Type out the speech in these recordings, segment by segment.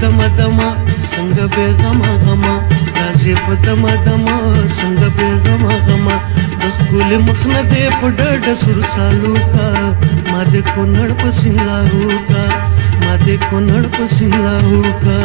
دم دما څنګه به غما غما راځي په دم دما څنګه به غما غما د خپل مخ نه دې په ډډ سر سالو کا ما دې کونړ په سینلا هو کا ما دې کونړ په سینلا هو کا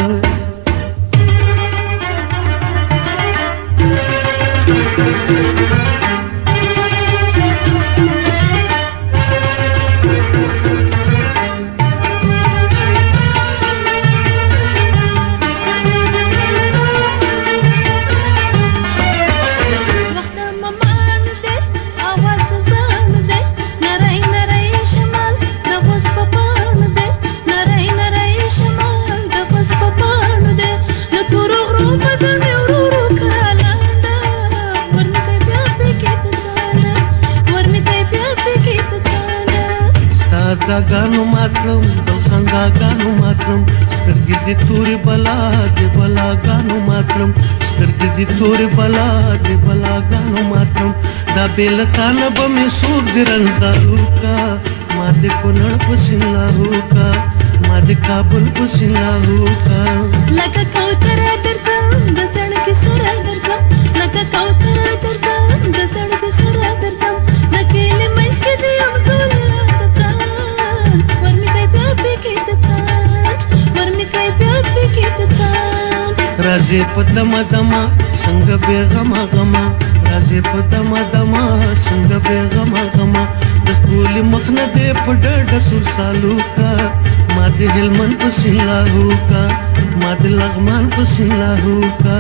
गानो मातरम बल खंदा गानो मातरम स्तरगी दी तोरी बला दे बला गानो मातरम स्तरगी दी तोरी बला दे बला गानो मातरम दा बेल कान बमे सूब दे रंजदारू का मादे कोनड़ पसिनला हो का मादे काबुल पसिनला हो का लगा कौतरा दरसा दसड़ के सरा दरसा लगा कौतरा दरसा दसड़ के सरा दरसा नकेले मस्के दे अमसोल राजे पदमा दमा संग बे गमा गमा राजे पदमा दमा संग बे गमा गमा د کول مخ نه دې په ډډ سر سالو کا ما دې هلمن په سینلا هو کا ما دې لغمان په سینلا هو کا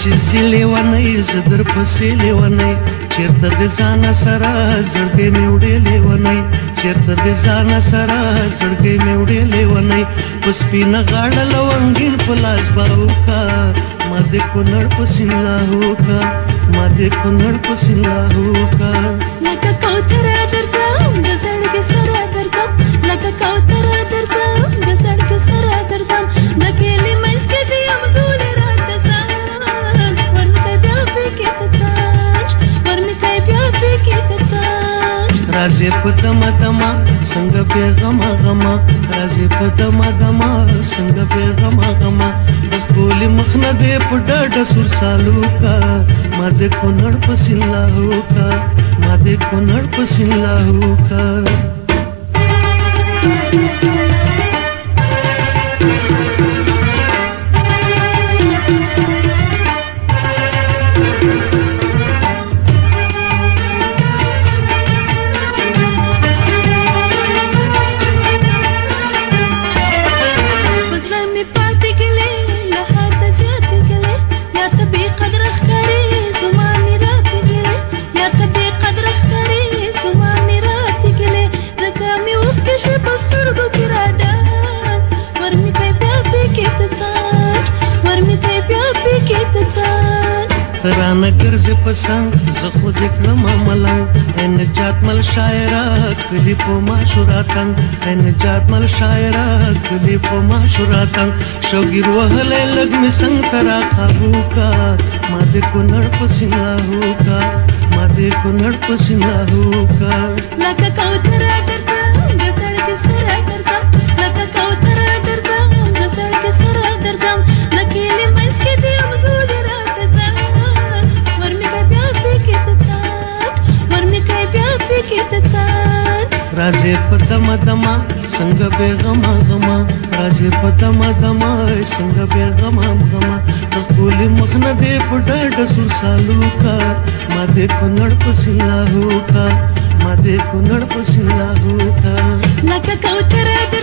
چې زلې ونی زدر پسې لیونی چیرته د ځان سره زړګې مې وړې لیونی چیرته د ځان سره زړګې مې وړې لیونی پس پینا غاړه لونګین په لاس باو کا ما دې کونړ په سینلا هو کا ما دې کونړ په سینلا هو کا لکه کوتره درځم د زړګې سره درځم لکه کوتره درځم د زړګې سره درځم د کلي منځ کې دې امزول राजे पदमा दमा संग बे गमा गमा राजे पदमा दमा संग बे गमा गमा बस बोली मख न दे په ډډ سر سالو کا ما دې کونړ په سینلا هو کا ما دې کونړ په سینلا هو کا ترانه ګرځي پسند زه خو دې کړم ملنګ اے نجات مل شاعره کلی په معاشراتنګ اے نجات مل شاعره کلی په معاشراتنګ شوګیر وهلې لګ می څنګه ترا قابو کا ما دې کونړ په سینلا هو کا ما دې کونړ په سینلا هو کا لکه کوتره درځم د سړک سره درځم لکه کوتره درځم د سړک سره درځم لکه منځ کې دې امزول राजे पदमा दमा संग बे गमा गमा राजे पदमा दमा संग बे गमा गमा कूली मख न दे په ډډ سر سالو کا ما دې کونړ په سینلا هو کا ما دې کونړ په سینلا هو کا لکه کوتره